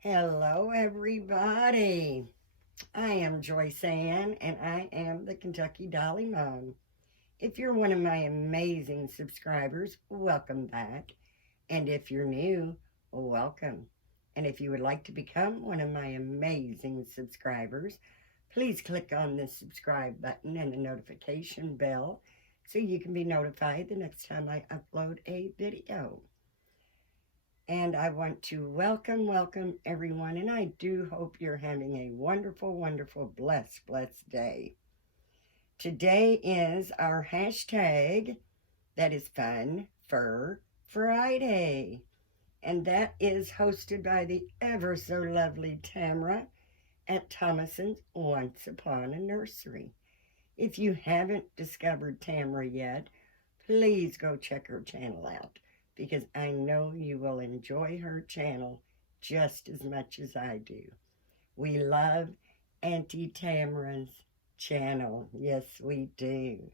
Hello, everybody. I am Joyce Ann, and I am the Kentucky Dolly Mom. If you're one of my amazing subscribers, welcome back. And if you're new, welcome. And if you would like to become one of my amazing subscribers, please click on the subscribe button and the notification bell so you can be notified the next time I upload a video. And I want to welcome everyone. And I do hope you're having a wonderful, blessed day. Today is our hashtag that is Fun Fur Friday. And that is hosted by the ever so lovely Tamara at Thomason's Once Upon a Nursery. If you haven't discovered Tamara yet, please go check her channel out because I know you will enjoy her channel just as much as I do. We love Auntie Tamara's channel. Yes, we do.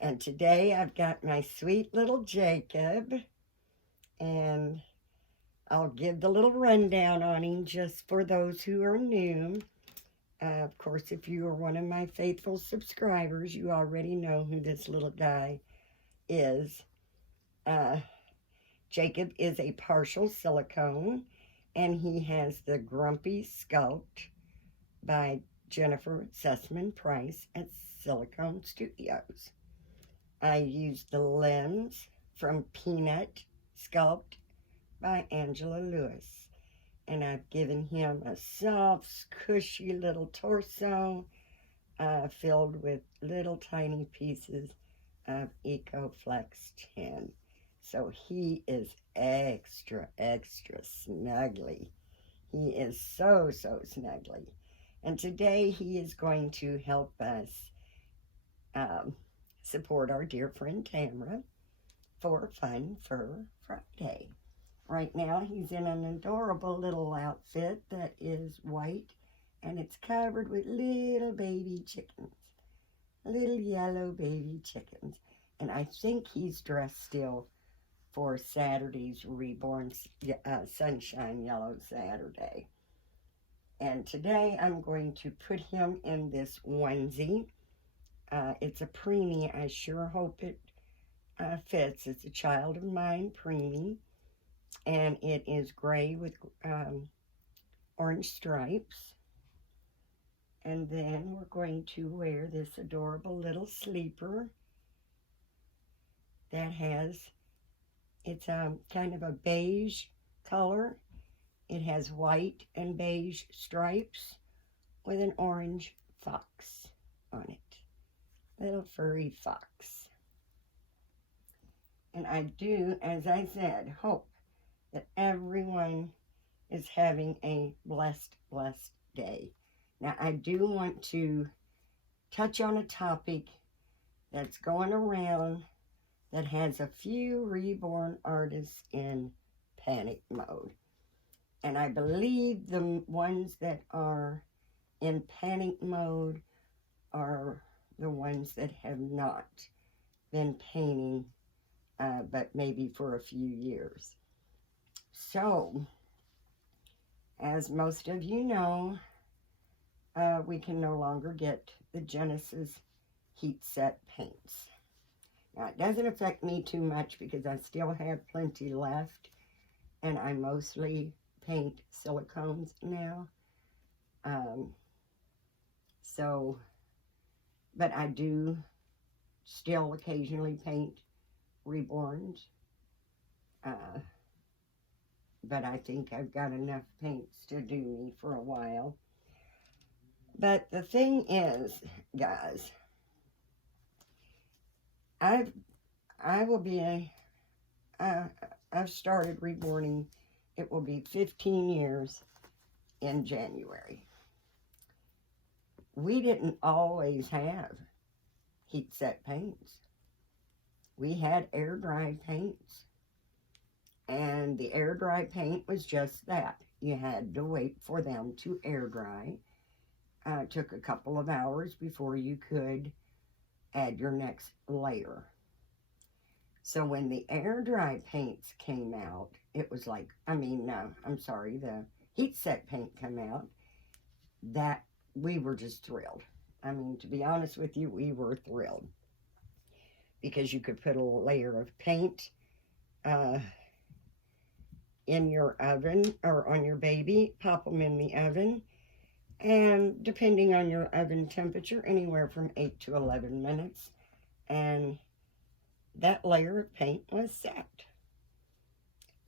And today I've got my sweet little Jacob, and I'll give the little rundown on him just for those who are new. Of course, if you are one of my faithful subscribers, you already know who this little guy is. Uh, Jacob is a partial silicone, and he has the Grumpy Sculpt by Jennifer Sussman Price at Silicone Studios. I used the lens from Peanut Sculpt by Angela Lewis, and I've given him a soft, cushy little torso filled with little tiny pieces of EcoFlex 10. So he is extra snuggly. He is so snuggly. And today he is going to help us support our dear friend Tamara for Fun Fur Friday. Right now he's in an adorable little outfit that is white and it's covered with little baby chickens. Little yellow baby chickens. And I think he's dressed still for Saturday's Reborn Sunshine Yellow Saturday. And today I'm going to put him in this onesie. It's a preemie. I sure hope it fits. It's a Child of Mine preemie. And it is gray with orange stripes. And then we're going to wear this adorable little sleeper that has, it's kind of a beige color. It has white and beige stripes with an orange fox on it. Little furry fox. And I do, as I said, hope that everyone is having a blessed day. Now, I do want to touch on a topic that's going around that has a few reborn artists in panic mode. And I believe the ones that are in panic mode are the ones that have not been painting, but maybe for a few years. So, as most of you know, we can no longer get the Genesis heat set paints. Now, it doesn't affect me too much because I still have plenty left, and I mostly paint silicones now. But I do still occasionally paint Reborns. But I think I've got enough paints to do me for a while. But the thing is, guys, I've started reborning. It will be 15 years in January. We didn't always have heat set paints. We had air dry paints. And the air dry paint was just that. You had to wait for them to air dry. It took a couple of hours before you could add your next layer. So when the air dry paints came out, it was like, the heat set paint come out, that we were just thrilled. I mean, to be honest with you, we were thrilled because you could put a layer of paint uh, in your oven or on your baby, pop them in the oven, and depending on your oven temperature, anywhere from 8 to 11 minutes, and that layer of paint was set.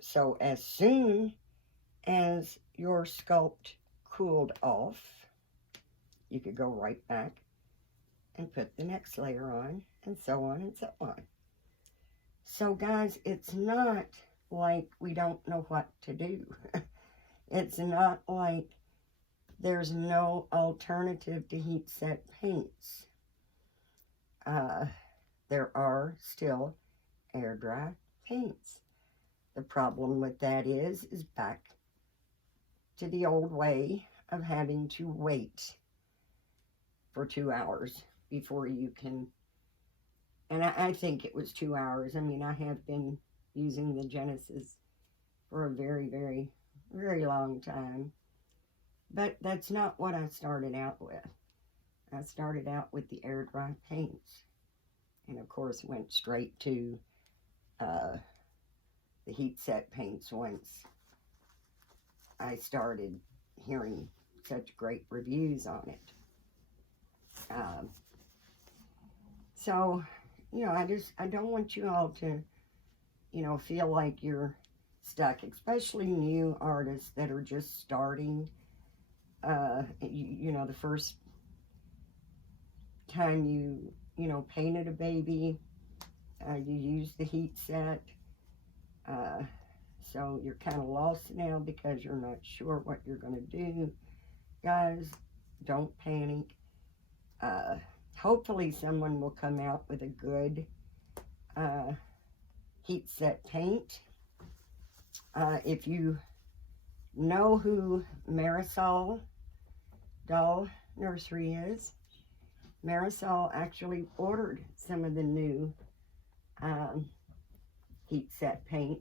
So as soon as your sculpt cooled off, you could go right back and put the next layer on, and so on and so on. So guys, it's not like we don't know what to do. It's not like there's no alternative to heat set paints. There are still air dry paints. The problem with that is back to the old way of having to wait for 2 hours before you can, and I think it was 2 hours. I mean, I have been using the Genesis for a very, very, very long time, but that's not what I started out with. I started out with the air dry paints, and of course went straight to the heat set paints once I started hearing such great reviews on it. So, you know, I don't want you all to, you know, feel like you're stuck, especially new artists that are just starting. You know, the first time you know, painted a baby, you use the heat set. So you're kind of lost now because you're not sure what you're going to do. Guys, don't panic. Hopefully someone will come out with a good heat set paint. If you know who Marisol Doll Nursery is, Marisol actually ordered some of the new heat set paint.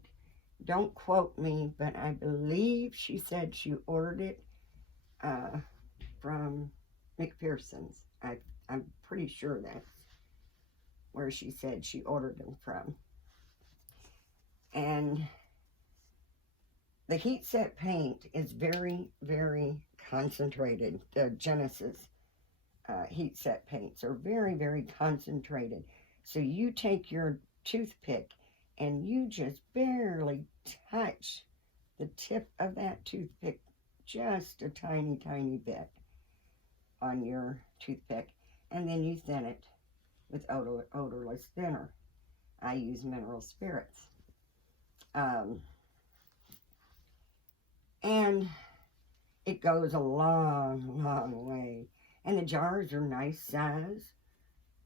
Don't quote me, but I believe she said she ordered it from McPherson's. I'm pretty sure that's where she said she ordered them from. And the heat set paint is very, very concentrated. The Genesis heat set paints are very, very concentrated. So you take your toothpick and you just barely touch the tip of that toothpick just a tiny, tiny bit on your toothpick, and then you thin it with odorless thinner. I use mineral spirits. And it goes a long, long way. And the jars are nice size.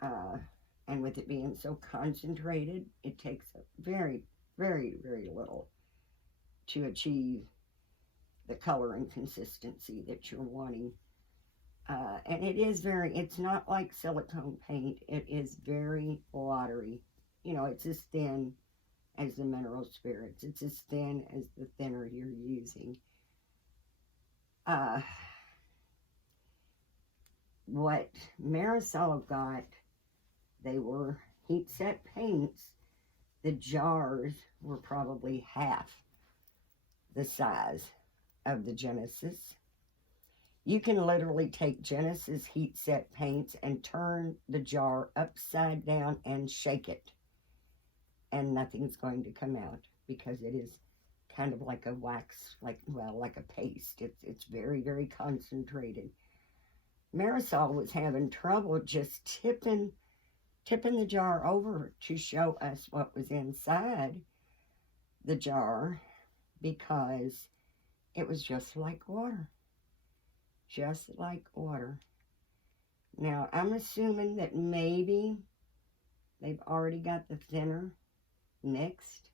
And with it being so concentrated, it takes very, very, very little to achieve the color and consistency that you're wanting. And it is it's not like silicone paint. It is very watery. You know, it's as thin as the mineral spirits. It's as thin as the thinner you're using. What Marisol got, they were heat set paints. The jars were probably half the size of the Genesis. You can literally take Genesis heat set paints and turn the jar upside down and shake it, and nothing's going to come out because it is kind of like a wax, like a paste. It's very, very concentrated. Marisol was having trouble just tipping the jar over to show us what was inside the jar because it was just like water. Just like water. Now, I'm assuming that maybe they've already got the thinner mixed,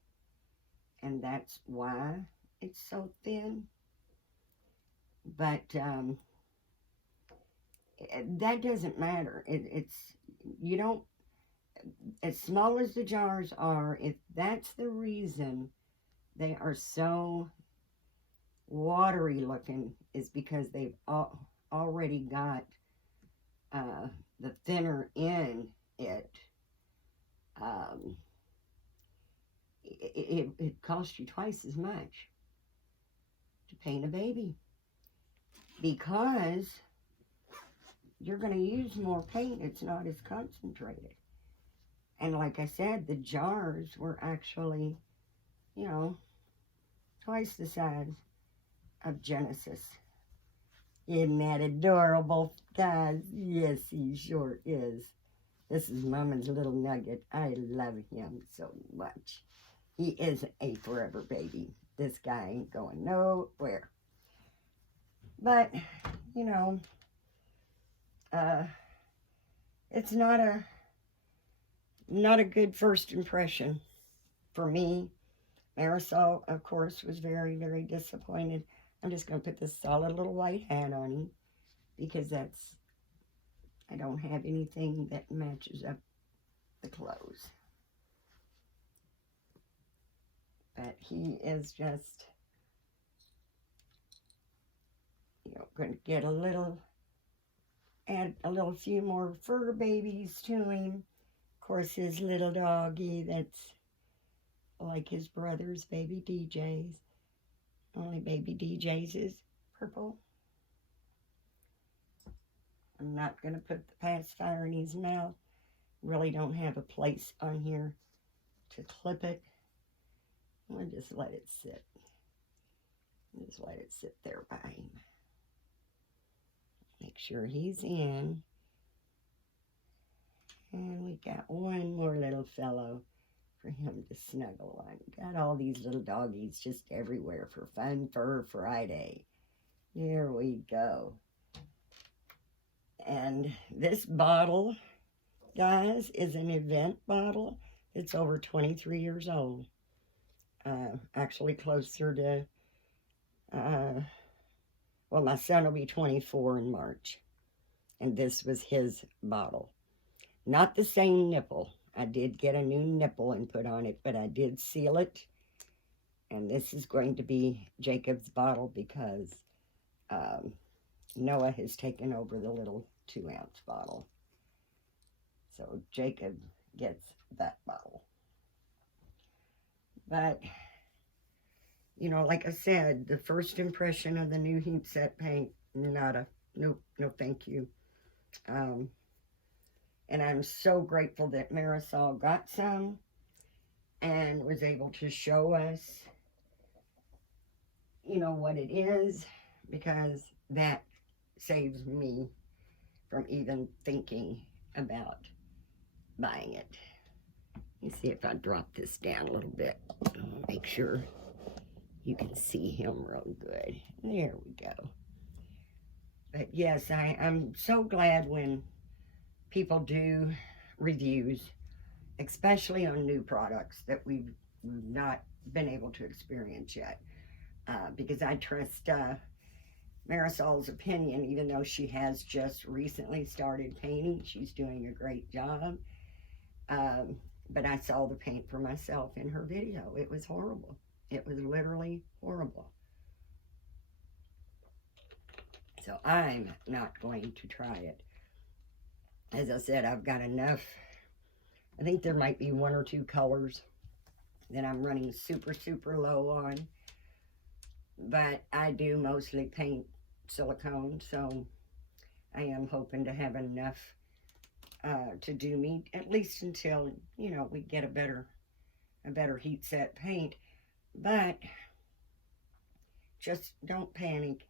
and that's why it's so thin. But that doesn't matter. It's you don't, as small as the jars are, if that's the reason they are so watery looking is because they've already got the thinner in it. Um, it costs you twice as much to paint a baby because you're going to use more paint. It's not as concentrated. And like I said, the jars were actually, you know, twice the size of Genesis. Isn't that adorable, guys? Yes, he sure is. This is Mama's little nugget. I love him so much. He is a forever baby. This guy ain't going nowhere. But, you know, it's not a good first impression for me. Marisol, of course, was very, very disappointed. I'm just going to put this solid little white hat on him because I don't have anything that matches up the clothes. But he is just, going to get add a little few more fur babies to him. Of course, his little doggy that's like his brother's baby DJ's. Only baby DJ's is purple. I'm not going to put the pacifier in his mouth. Really don't have a place on here to clip it. We'll just let it sit. Just let it sit there by him. Make sure he's in. And we got one more little fellow for him to snuggle on. Got all these little doggies just everywhere for Fun Fur Friday. There we go. And this bottle, guys, is an event bottle. It's over 23 years old. Actually closer to, well, my son will be 24 in March. And this was his bottle. Not the same nipple. I did get a new nipple and put on it, but I did seal it. And this is going to be Jacob's bottle because Noah has taken over the little 2-ounce bottle. So Jacob gets that bottle. But, like I said, the first impression of the new heat set paint, nada. Nope, no thank you. And I'm so grateful that Marisol got some and was able to show us, what it is, because that saves me from even thinking about buying it. Let me see if I drop this down a little bit. I'll make sure you can see him real good. There we go. But yes, I'm so glad when people do reviews, especially on new products that we've not been able to experience yet. Because I trust Marisol's opinion, even though she has just recently started painting. She's doing a great job. But I saw the paint for myself in her video. It was horrible. It was literally horrible. So I'm not going to try it. As I said, I've got enough. I think there might be 1 or 2 colors that I'm running super, super low on. But I do mostly paint silicone, so I am hoping to have enough to do me, at least until, we get a better heat set paint. But just don't panic.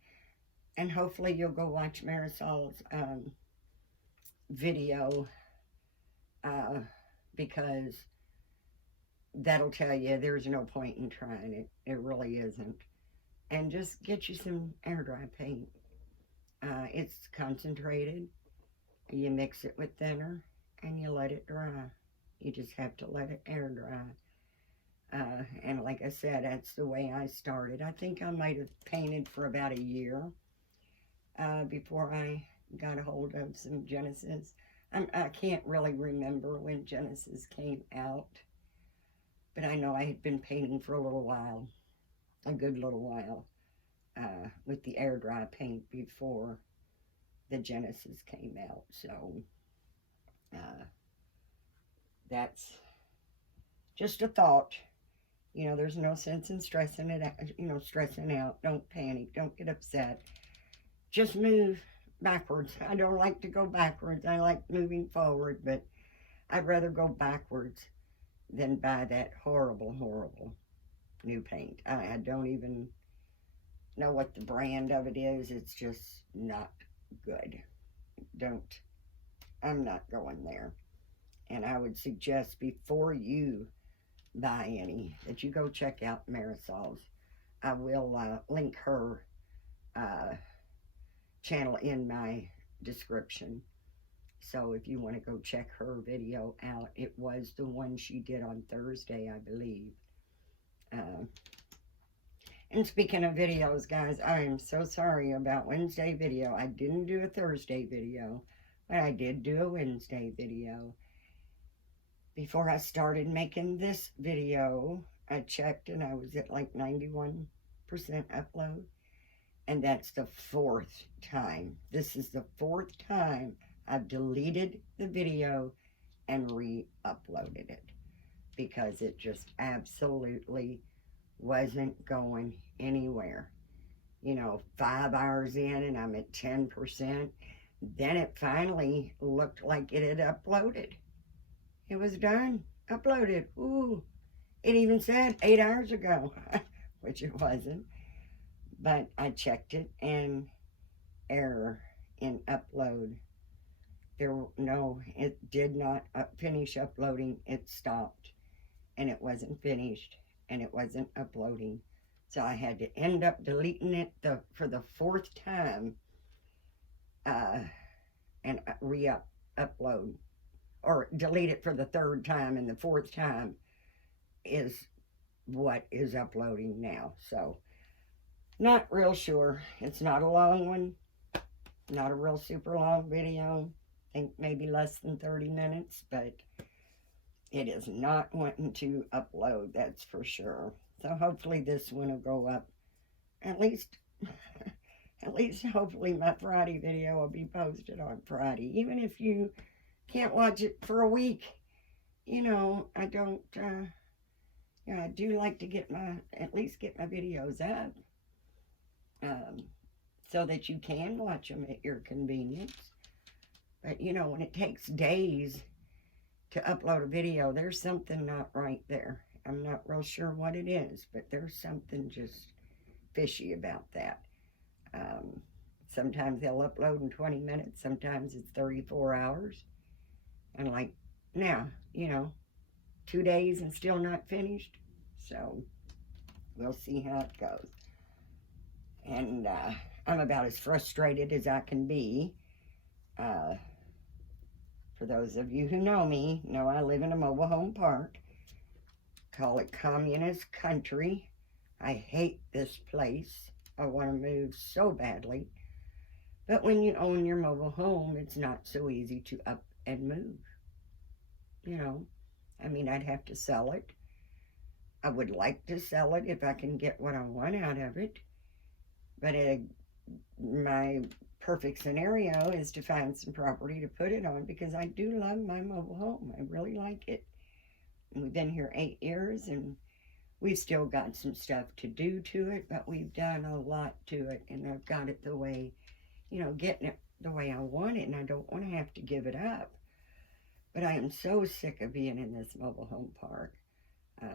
And hopefully you'll go watch Marisol's video because that'll tell you there's no point in trying it. It really isn't. And just get you some air dry paint. It's concentrated. You mix it with thinner and you let it dry. You just have to let it air dry. And like I said, that's the way I started. I think I might have painted for about a year before I got a hold of some Genesis. I can't really remember when Genesis came out, but I know I had been painting for a little while, a good little while. with the air dry paint before the Genesis came out. So that's just a thought. You know, there's no sense in stressing it out, stressing out. Don't panic. Don't get upset. Just move backwards. I don't like to go backwards. I like moving forward, but I'd rather go backwards than buy that horrible, horrible new paint. I don't even know what the brand of it is. It's just not good. I'm not going there. And I would suggest before you buy any that you go check out Marisol's. I will link her channel in my description. So if you want to go check her video out, it was the one she did on Thursday, I believe. And speaking of videos, guys, I am so sorry about Wednesday video. I didn't do a Thursday video, but I did do a Wednesday video. Before I started making this video, I checked and I was at like 91% upload. And that's the 4th time. This is the 4th time I've deleted the video and re-uploaded it. Because it just absolutely wasn't going anywhere. You know, 5 hours in and I'm at 10%. Then it finally looked like it had uploaded. It was done. Uploaded. Ooh. It even said 8 hours ago. Which it wasn't. But I checked it and error in upload. It did not finish uploading. It stopped. And it wasn't finished. And it wasn't uploading. So I had to end up deleting it for the 4th time. And re-upload. Or delete it for the 3rd time. And the 4th time is what is uploading now. So not real sure. It's not a long one. Not a real super long video. I think maybe less than 30 minutes. But it is not wanting to upload. That's for sure. So hopefully this one will go up. At least hopefully my Friday video will be posted on Friday. Even if you can't watch it for a week. You know, I don't, I do like to at least get my videos up. So that you can watch them at your convenience. But, you know, when it takes days to upload a video, there's something not right there. I'm not real sure what it is, but there's something just fishy about that. Sometimes they'll upload in 20 minutes. Sometimes it's 34 hours. And like now, 2 days and still not finished. So we'll see how it goes. And I'm about as frustrated as I can be. For those of you who know me, know I live in a mobile home park. Call it communist country. I hate this place. I want to move so badly. But when you own your mobile home, it's not so easy to up and move. I mean, I'd have to sell it. I would like to sell it if I can get what I want out of it. But my perfect scenario is to find some property to put it on because I do love my mobile home. I really like it. And we've been here 8 years and we've still got some stuff to do to it, but we've done a lot to it and I've got it the way, getting it the way I want it and I don't want to have to give it up. But I am so sick of being in this mobile home park.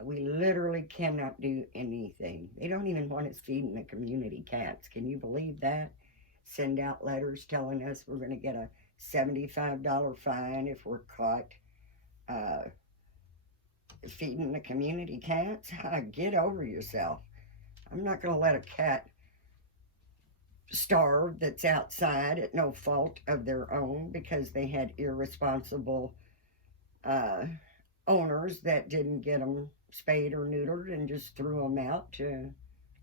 We literally cannot do anything. They don't even want us feeding the community cats. Can you believe that? Send out letters telling us we're going to get a $75 fine if we're caught feeding the community cats. Get over yourself. I'm not going to let a cat starve that's outside at no fault of their own because they had irresponsible owners that didn't get them spayed or neutered and just threw them out to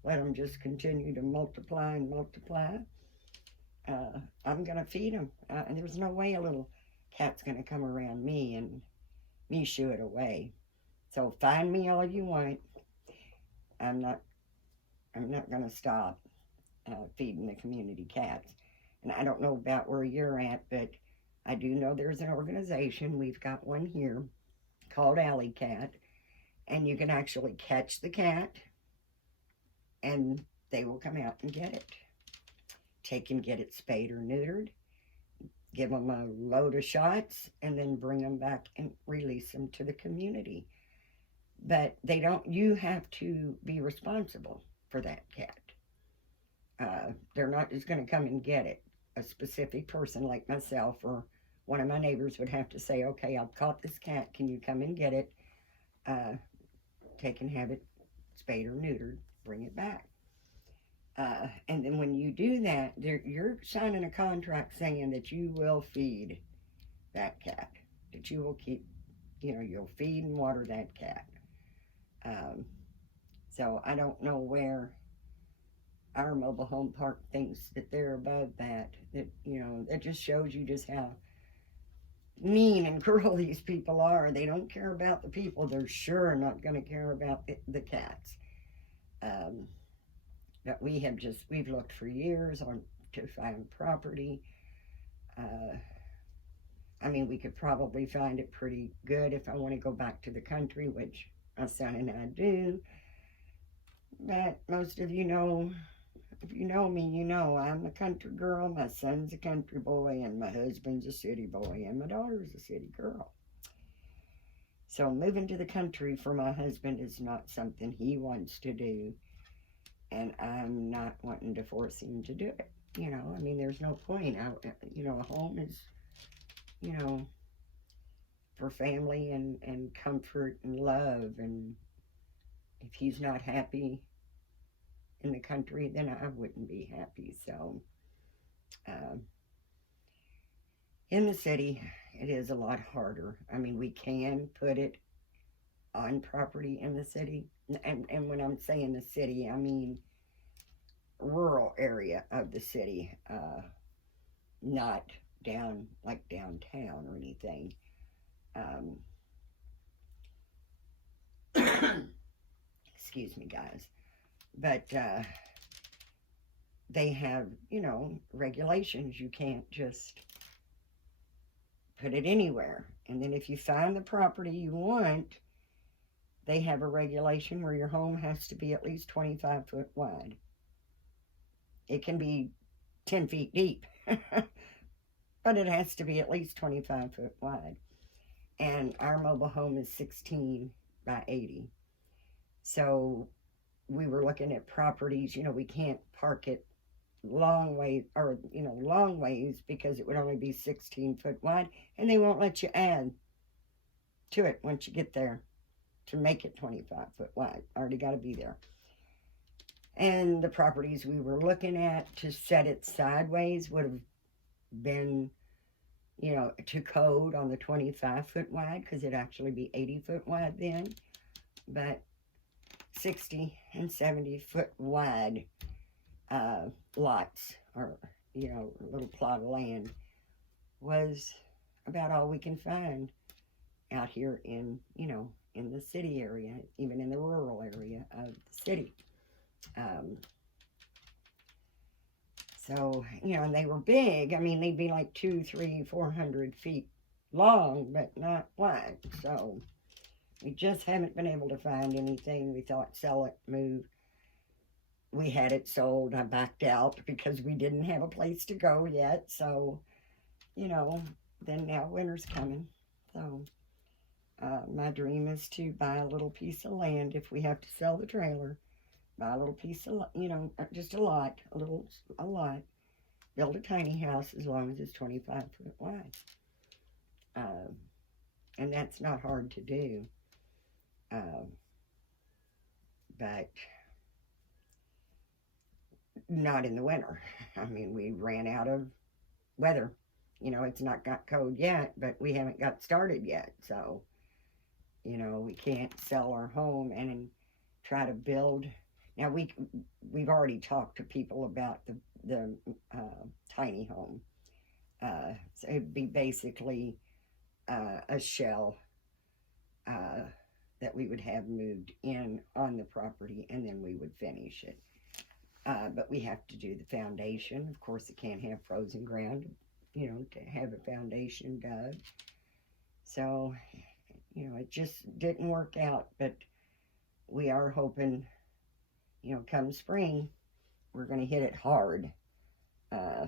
let them just continue to multiply and multiply. I'm going to feed them. And there's no way a little cat's going to come around me and me shoo it away. So find me all you want. I'm not going to stop. feeding the community cats. And I don't know about where you're at, but I do know there's an organization. We've got one here called Alley Cat, and you can actually catch the cat, and they will come out and get it. Take and get it spayed or neutered, give them a load of shots, and then bring them back and release them to the community. But they don't, you have to be responsible for that cat. They're not just going to come and get it. A specific person like myself or one of my neighbors would have to say, okay, I've caught this cat, can you come and get it? Take and have it spayed or neutered, bring it back. And then when you do that, you're signing a contract saying that you will feed that cat, that you will keep, you'll feed and water that cat. So I don't know where our mobile home park thinks that they're above that. That just shows you just how mean and cruel these people are. They don't care about the people. They're sure not going to care about the cats. But we've looked for years to find property. We could probably find it pretty good if I want to go back to the country, which my son and I do. But most of you know, if you know me, you know I'm a country girl, my son's a country boy, and my husband's a city boy, and my daughter's a city girl. So moving to the country for my husband is not something he wants to do, and I'm not wanting to force him to do it. There's no point. A home is, for family and comfort and love, and if he's not happy in the country, then I wouldn't be happy. So in the city, it is a lot harder. We can put it on property in the city, and when I'm saying the city, I mean rural area of the city, not down like downtown or anything. Excuse me, guys. But they have, regulations. You can't just put it anywhere. And then if you find the property you want, they have a regulation where your home has to be at least 25 foot wide. It can be 10 feet deep, but it has to be at least 25 foot wide. And our mobile home is 16 by 80. So we were looking at properties, we can't park it long ways because it would only be 16 foot wide, and they won't let you add to it once you get there to make it 25 foot wide. Already got to be there. And the properties we were looking at to set it sideways would have been, to code on the 25 foot wide, because it'd actually be 80 foot wide then. But 60 and 70 foot wide lots, or a little plot of land, was about all we can find out here in in the city area, even in the rural area of the city. So and they were big. They'd be like 200, 300, 400 feet long, but not wide. So we just haven't been able to find anything. We thought sell it, move. We had it sold. I backed out because we didn't have a place to go yet. So, then now winter's coming. So, my dream is to buy a little piece of land if we have to sell the trailer. Buy a little piece of, just a lot, build a tiny house as long as it's 25 foot wide. And that's not hard to do. But not in the winter. We ran out of weather. It's not got cold yet, but we haven't got started yet. So, we can't sell our home and try to build. Now, we've already talked to people about the tiny home. So it'd be basically a shell that we would have moved in on the property, and then we would finish it. But we have to do the foundation. Of course, it can't have frozen ground, to have a foundation dug. So, it just didn't work out. But we are hoping, come spring, we're going to hit it hard uh,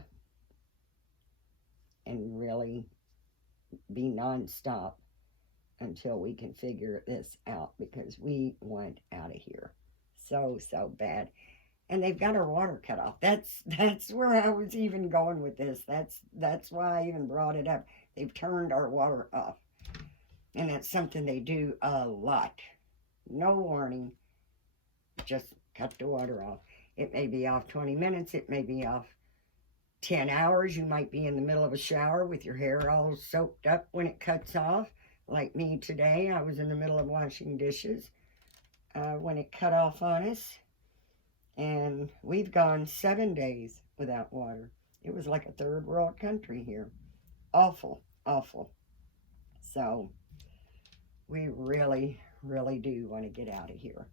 and really be nonstop until we can figure this out, because we want out of here so bad. And they've got our water cut off. That's where I was even going with this. That's why I even brought it up. They've turned our water off, and that's something they do a lot. No warning, just cut the water off. It may be off 20 minutes. It may be off 10 hours. You might be in the middle of a shower with your hair all soaked up when it cuts off. Like me today, I was in the middle of washing dishes when it cut off on us. And we've gone 7 days without water. It was like a third world country here. Awful, awful. So we really, really do want to get out of here.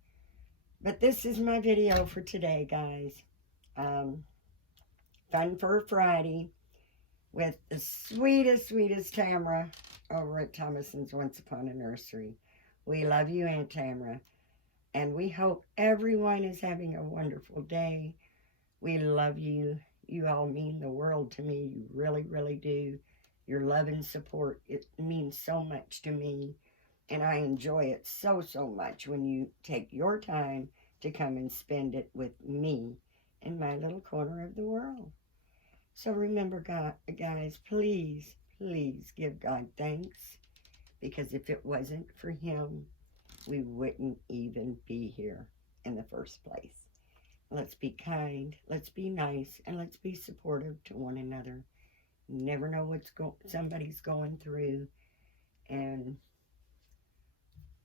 But this is my video for today, guys. Fun for a Friday with the sweetest, sweetest Tamara over at Thomason's Once Upon a Nursery. We love you, Aunt Tamara. And we hope everyone is having a wonderful day. We love you. You all mean the world to me. You really, really do. Your love and support, it means so much to me. And I enjoy it so, so much when you take your time to come and spend it with me in my little corner of the world. So remember, God, guys, please, please give God thanks. Because if it wasn't for Him, we wouldn't even be here in the first place. Let's be kind, let's be nice, and let's be supportive to one another. You never know what somebody's going through. And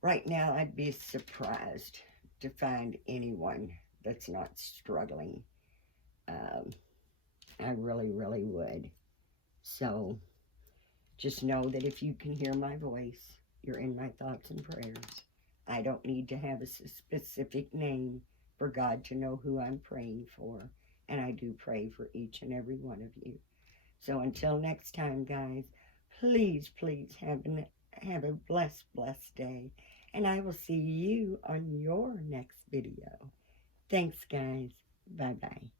right now, I'd be surprised to find anyone that's not struggling. I really, really would. So just know that if you can hear my voice, you're in my thoughts and prayers. I don't need to have a specific name for God to know who I'm praying for. And I do pray for each and every one of you. So until next time, guys, please, please have a blessed, blessed day. And I will see you on your next video. Thanks, guys. Bye-bye.